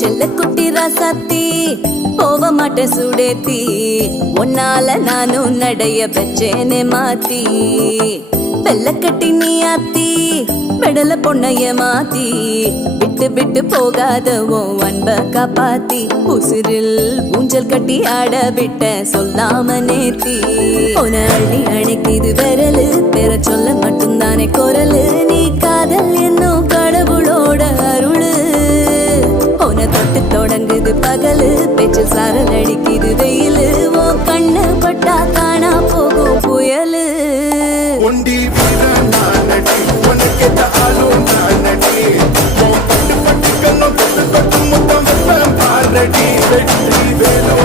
செல்ல குட்டி ராசாத்தி போவ மாட்ட சுடேத்தி உன்னால நானும் நடைய பெச்சேனே மாத்தி வெள்ள கட்டி நீ ஆத்தி பெடல பொண்ணைய மாத்தி விட்டு விட்டு போகாத உன் அன்ப காப்பாத்தி உசிரில் ஊஞ்சல் கட்டி ஆட விட்ட சொல்லாம நேத்தி உன அள்ளி அணைக்குது விரலு பெற சொல்ல மட்டும்தானே குரலு நீ காதல் என்னும் கடவுளோட அருளு உன தொட்டு தொடங்குது பகலு பேச்சு சாரல் அடிக்குது வெயிலு ஓ கண்ணு பட்டா காணா போகும் புயலு ஒண்டி வீரன் நானடி உனக்கேத்த ஆளும் நானடி பட்டு பட்டு கண்ணம் தொட்டு தொட்டு முத்தம் வைப்பேன் பாரடி வெற்றி வேலோ